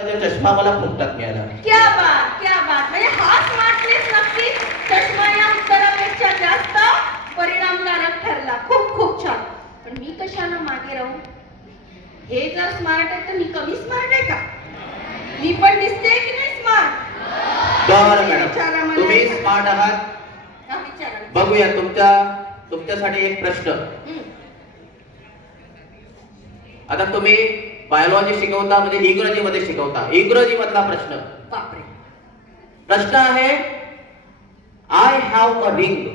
चष्मा मला फुकटात मिळाला. क्या बात म्हणजे हा स्मार्टनेस नक्की चष्मा या उत्तरापेक्षा जास्त परिणामकारक ठरला. खूप खूप छान. पण मी कशाला मागे राहू? हे जर स्मार्ट आहे तर मी कमी स्मार्ट आहे का? मी पण दिसते की नाही स्मार्ट? बरं मॅडम, तुम्ही स्मार्ट आहात. बघूया तुमच्यासाठी एक प्रश्न. आता तुम्ही बायोलॉजी शिकवता म्हणजे इंग्रजी मध्ये शिकवता. इंग्रजी मधला प्रश्न. बापरे. प्रश्न आहे, I have a ring.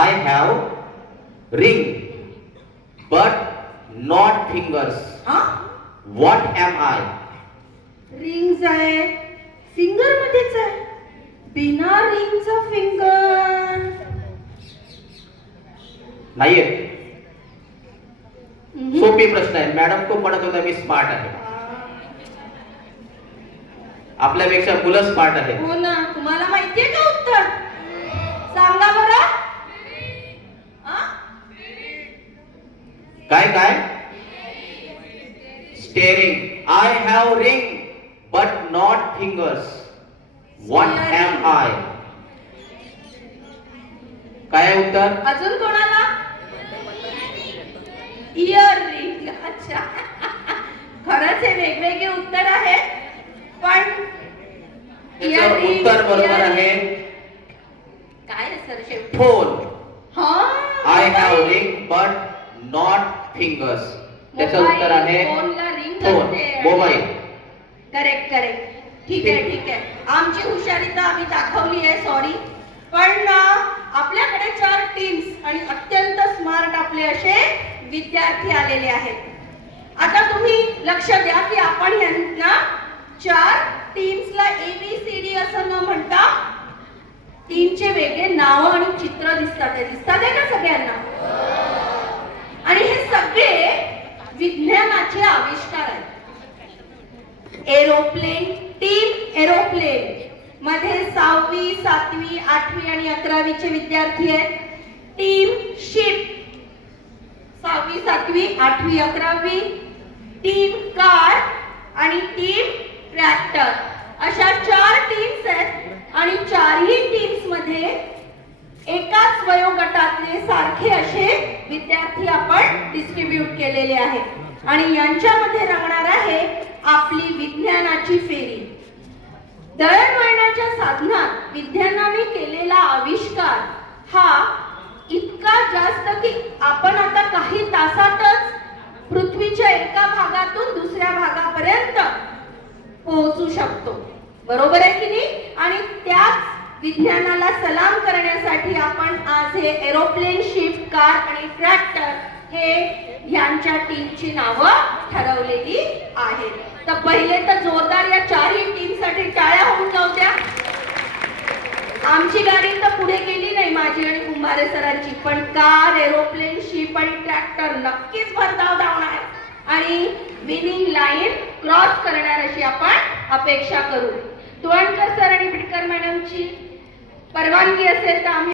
I have ring but not fingers. What am I? Rings आहे, फिंगर मध्येच आहे. बिना रिंगचा फिंगर नाहीये. सोपी प्रश्न आहे. मॅडम तो म्हणत होता मी स्मार्ट आहे. आपल्यापेक्षा मुलं स्मार्ट आहे. हो ना. तुम्हाला माहितीये का उत्तर? सांगा बरं. काय काय? Steering. I have ring but not fingers. What am I? काय उत्तर? अजून कोणाला? Earring. अच्छा. खरंच हे वेगवेगळे उत्तर आहेत, पण उत्तर बरोबर आहे. काय सर शेवटी? Phone. I have phone. Ring but not fingers. त्याचं उत्तर आहे फोन, मोबाईल. Correct correct. ठीक आहे. आमची हुशारी तर आम्ही दाखवली आहे, सॉरी. पण आपल्याकडे 4 टीम्स आणि अत्यंत स्मार्ट आपले असे विद्यार्थी आलेले आहेत. आता तुम्ही लक्ष द्या की आपण यांना 4 टीम्सला ABCD असं न म्हणता टीमचे वेगळे नाव आणि चित्र दिसतात आहे का सगळ्यांना? आणि हे सगळे विज्ञानाचे आविष्कार आहेत. एरोप्लेन, टीम एरोप्लेन मध्ये 6वी, 7वी, 8वी आणि 11वी चे विद्यार्थी आहेत. टीम शिप 6वी, 7वी, 8वी, 11वी. टीम कार आणि टीम ट्रॅक्टर अशा 4 टीम्स आहेत आणि 4ही टीम्स मध्ये एकाच वयोगटातले सारखे असे विद्यार्थी आपण डिस्ट्रीब्यूट केलेले आहेत आणि यांच्यामध्ये रंगणार आहे आपली विज्ञानाची फेरी. दळणवळणाच्या साधनात विज्ञानाने केलेला आविष्कार हा इतका जास्त की आपण आता काही तासातच पृथ्वीच्या एका भागातून दुसऱ्या भागापर्यंत पोहोचू शकतो. बरोबर आहे की नाही? आणि त्याच विज्ञानाला सलाम करण्यासाठी आपण आज हे एरोप्लेन, शिप, कार आणि ट्रॅक्टर हे यांच्या टीमची नावं ठरवलेली आहेत. तर पहिले तर जोरदार या 4ही टीमसाठी टाळ्या होऊन जाऊ द्या. आमची गाडी तर पुढे गेली नाही, माझी आणि कुंभारे सरांची, पण कार, एरोप्लेन, शिप आणि ट्रॅक्टर नक्कीच भरधाव धावणार आणि विनिंग लाईन क्रॉस करणार अशी आपण अपेक्षा करू. तुळणकर सर आणि बिडकर मॅडमची परवानगी असेल तर आम्ही